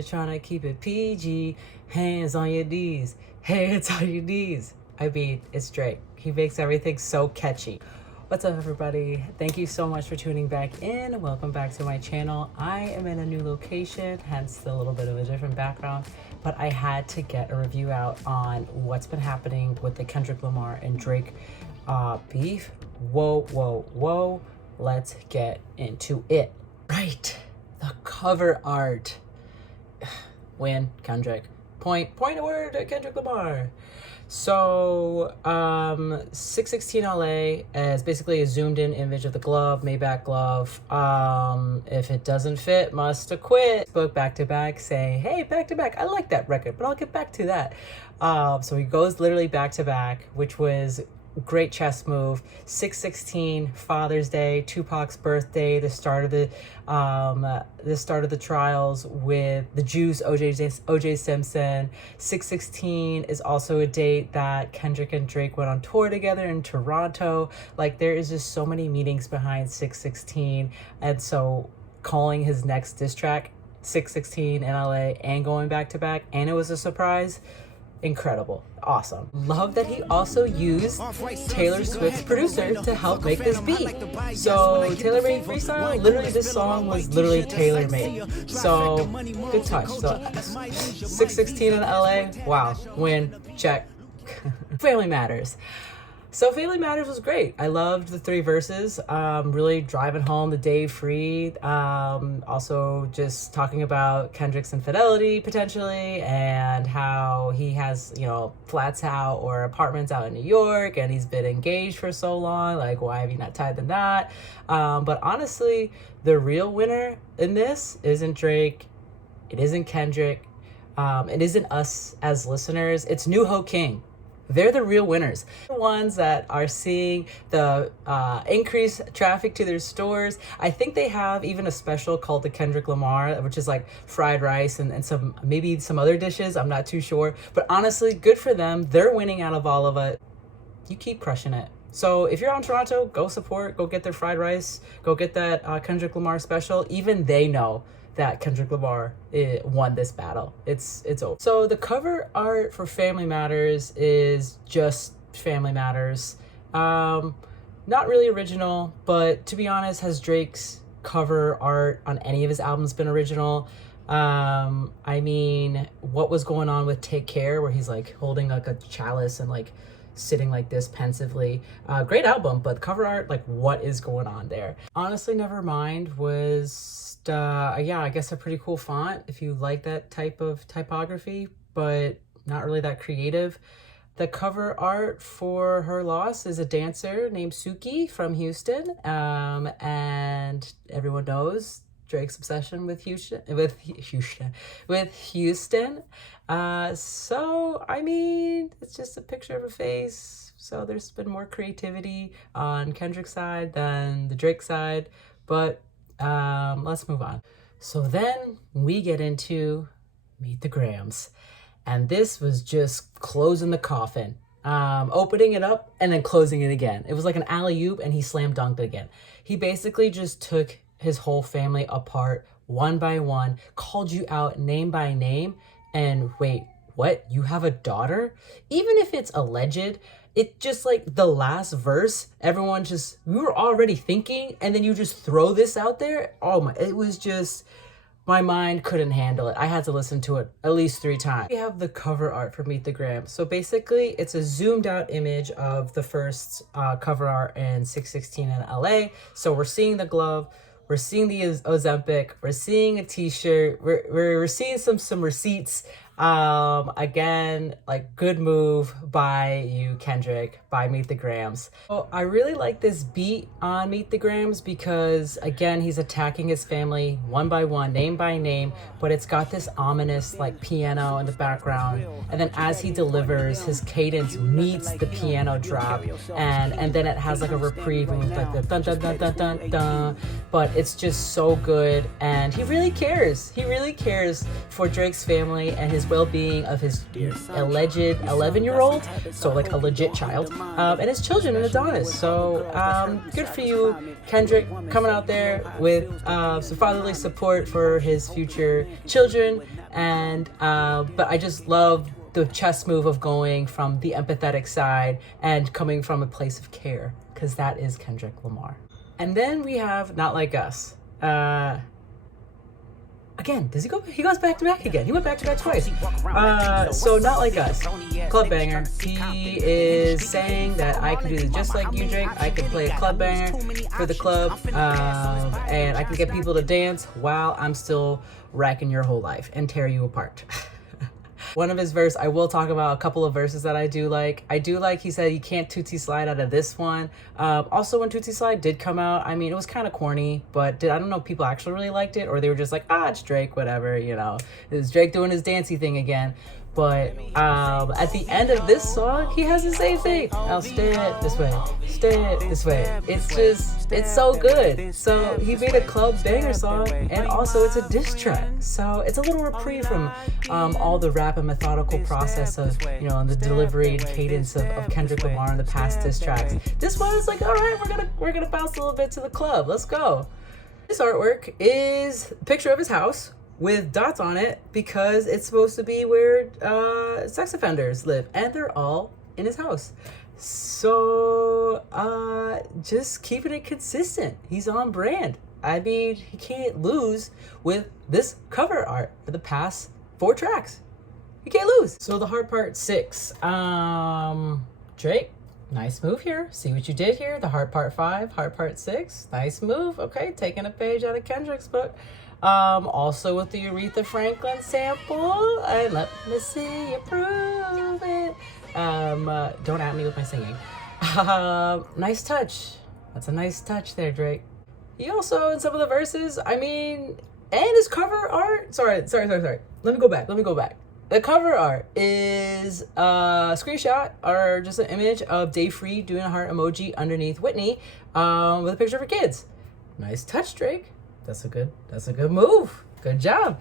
really trying to keep it PG. Hands on your knees. Hands on your knees. I mean, it's Drake. He makes everything so catchy. What's up, everybody? Thank you so much for tuning back in. Welcome back to my channel. I am in a new location, hence a little bit of a different background, but I had to get a review out on what's been happening with the Kendrick Lamar and Drake beef. Whoa. Let's get into it. Right, the cover art. Win, Kendrick. Point award to Kendrick Lamar. So 616 LA is basically a zoomed in image of the glove, Maybach glove. If it doesn't fit, must acquit. Book back to back saying, hey, back to back, I like that record, but I'll get back to that. So he goes literally back to back, which was great chess move. 616, Father's Day, Tupac's birthday, the start of the trials with the Juice, OJ Simpson. 616 is also a date that Kendrick and Drake went on tour together in Toronto. Like, there is just so many meanings behind 616, and so calling his next diss track 616 in LA and going back to back, and it was a surprise. Incredible. Awesome. Love that he also used Taylor Swift's producer to help make this beat. So Taylor made freestyle. Literally, this song was literally Taylor made. So good touch. So 616 in LA. Wow. Win. Check. Family Matters. So Family Matters was great. I loved the three verses, really driving home the day free. Also just talking about Kendrick's infidelity potentially, and how he has, flats out or apartments out in New York, and he's been engaged for so long. Like, why have you not tied the knot? But honestly, the real winner in this isn't Drake. It isn't Kendrick. It isn't us as listeners. It's New Ho King. They're the real winners. The ones that are seeing the increased traffic to their stores. I think they have even a special called the Kendrick Lamar, which is like fried rice and maybe some other dishes. I'm not too sure. But honestly, good for them. They're winning out of all of it. You keep crushing it. So if you're on Toronto, go support, go get their fried rice, go get that Kendrick Lamar special. Even they know that Kendrick Lamar won this battle. It's over. So the cover art for Family Matters is just Family Matters. Not really original, but to be honest, has Drake's cover art on any of his albums been original? I mean, what was going on with Take Care, where he's like holding like a chalice and like sitting like this pensively. Great album, but cover art, like, what is going on there? Honestly, Nevermind was I guess a pretty cool font if you like that type of typography, but not really that creative. The cover art for Her Loss is a dancer named Suki from Houston, and everyone knows Drake's obsession with Houston. So I mean, it's just a picture of a face. So there's been more creativity on Kendrick's side than the Drake side, but let's move on. So then we get into Meet the Grams, and this was just closing the coffin, opening it up and then closing it again. It was like an alley-oop, and he slam dunked it again. He basically just took his whole family apart one by one, called you out name by name, and wait, what? You have a daughter? Even if it's alleged, it just, like, the last verse, everyone just, we were already thinking, and then you just throw this out there. Oh my, it was just, my mind couldn't handle it. I had to listen to it at least 3 times. We have the cover art for Meet the Grams. So basically, it's a zoomed out image of the first cover art in 616 in LA. So we're seeing the glove, we're seeing the Ozempic, we're seeing a t-shirt, we're seeing some receipts. Again, like, good move by you, Kendrick, by Meet the Grams. So I really like this beat on Meet the Grams because, again, he's attacking his family one by one, name by name, but it's got this ominous, like, piano in the background. And then as he delivers, his cadence meets the piano drop, and then it has like a reprieve with like the dun dun dun dun dun dun. But it's just so good, and he really cares. He really cares for Drake's family and his well-being of his alleged 11-year-old, so like a legit child, and his children and Adonis. So good for you, Kendrick, coming out there with some fatherly support for his future children. And but I just love the chess move of going from the empathetic side and coming from a place of care, because that is Kendrick Lamar. And then we have Not Like Us. Again, does he go? He goes back to back again. He went back to back twice. So Not Like Us, club banger. He is saying that I can do this just like you, Drake. I can play a club banger for the club, and I can get people to dance while I'm still wrecking your whole life and tear you apart. One of his verse, I will talk about a couple of verses that I do like. He said you can't Tootsie Slide out of this one. Also, when Tootsie Slide did come out, I mean, it was kind of corny, but I don't know if people actually really liked it, or they were just like, it's Drake, whatever, you know. It's Drake doing his dancey thing again. But at the end of this song, he has the same thing. I'll stay it this way, stay it this way. It's so good. So he made a club banger song, and also it's a diss track. So it's a little reprieve from all the rap and methodical process of, you know, and the delivery and cadence of Kendrick Lamar in the past diss tracks. This one is like, all right, we're gonna bounce a little bit to the club. Let's go. This artwork is a picture of his house with dots on it because it's supposed to be where sex offenders live, and they're all in his house. So just keeping it consistent. He's on brand. I mean, he can't lose with this cover art for the past 4 tracks. You can't lose. So the hard part 6. Drake, nice move here. See what you did here. The hard part 5, hard part 6. Nice move. Okay, taking a page out of Kendrick's book. Also with the Aretha Franklin sample. And let me see you prove it. Don't at me with my singing. Nice touch. That's a nice touch there, Drake. He also, in some of the verses, I mean, and his cover art. Sorry. Let me go back. The cover art is a screenshot or just an image of Day Free doing a heart emoji underneath Whitney with a picture of her kids. Nice touch, Drake. That's a good move. Good job.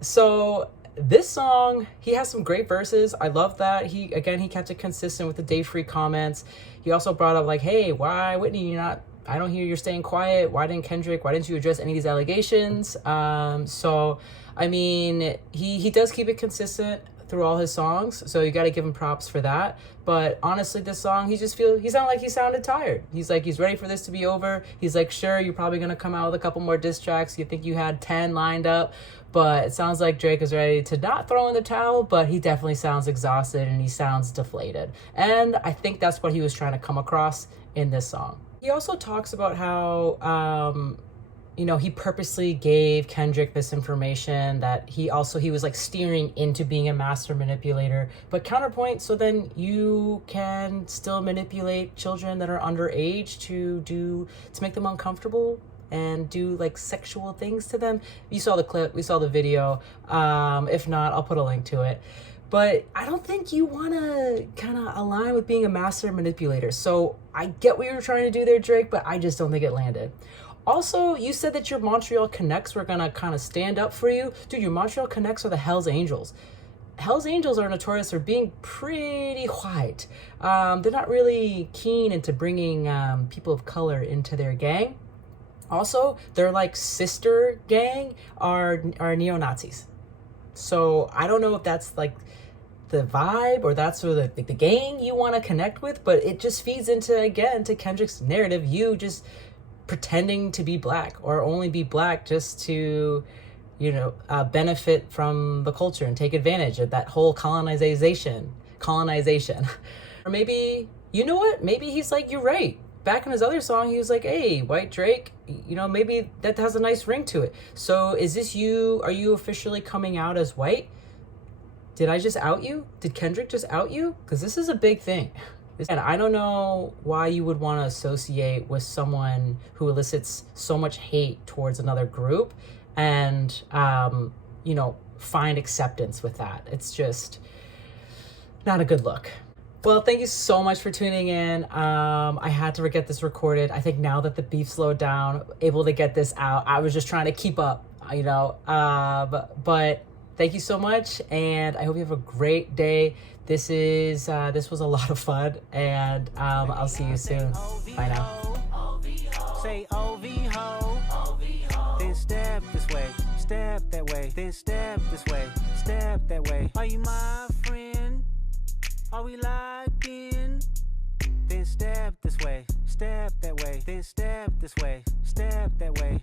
So this song, he has some great verses. I love that. He kept it consistent with the Day Free comments. He also brought up like, hey, why Whitney, I don't hear you're staying quiet. Why didn't you address any of these allegations? So, I mean, he does keep it consistent through all his songs, so you got to give him props for that. But honestly, this song, he sounded like he sounded tired. He's like, he's ready for this to be over. He's like, sure, you're probably going to come out with a couple more diss tracks. You think you had 10 lined up, but it sounds like Drake is ready to not throw in the towel, but he definitely sounds exhausted and he sounds deflated. And I think that's what he was trying to come across in this song. He also talks about how, he purposely gave Kendrick this information that he was like steering into being a master manipulator. But counterpoint, so then you can still manipulate children that are underage to make them uncomfortable and do like sexual things to them. You saw the clip, we saw the video. If not, I'll put a link to it. But I don't think you want to kind of align with being a master manipulator. So I get what you were trying to do there, Drake, but I just don't think it landed. Also, you said that your Montreal Connects were going to kind of stand up for you. Dude, your Montreal Connects are the Hells Angels. Hells Angels are notorious for being pretty white. They're not really keen into bringing people of color into their gang. Also, their like sister gang are neo-Nazis. So I don't know if that's like the vibe or that's sort of the gang you want to connect with, but it just feeds into Kendrick's narrative, you just pretending to be black or only be black just to, benefit from the culture and take advantage of that whole colonization. Or maybe, you know what? Maybe he's like, you're right. Back in his other song, he was like, hey, white Drake, maybe that has a nice ring to it. So is this you? Are you officially coming out as white? Did I just out you? Did Kendrick just out you? Because this is a big thing. And I don't know why you would want to associate with someone who elicits so much hate towards another group and, find acceptance with that. It's just not a good look. Well, thank you so much for tuning in. I had to get this recorded. I think now that the beef slowed down, able to get this out. I was just trying to keep up, but thank you so much, and I hope you have a great day. This was a lot of fun, and I'll see you soon. Bye now. Say OV ho, then step this way. step that way, then step this way, step that way. Are you my friend? Are we locked in? Then step this way, step that way, then step this way, step that way.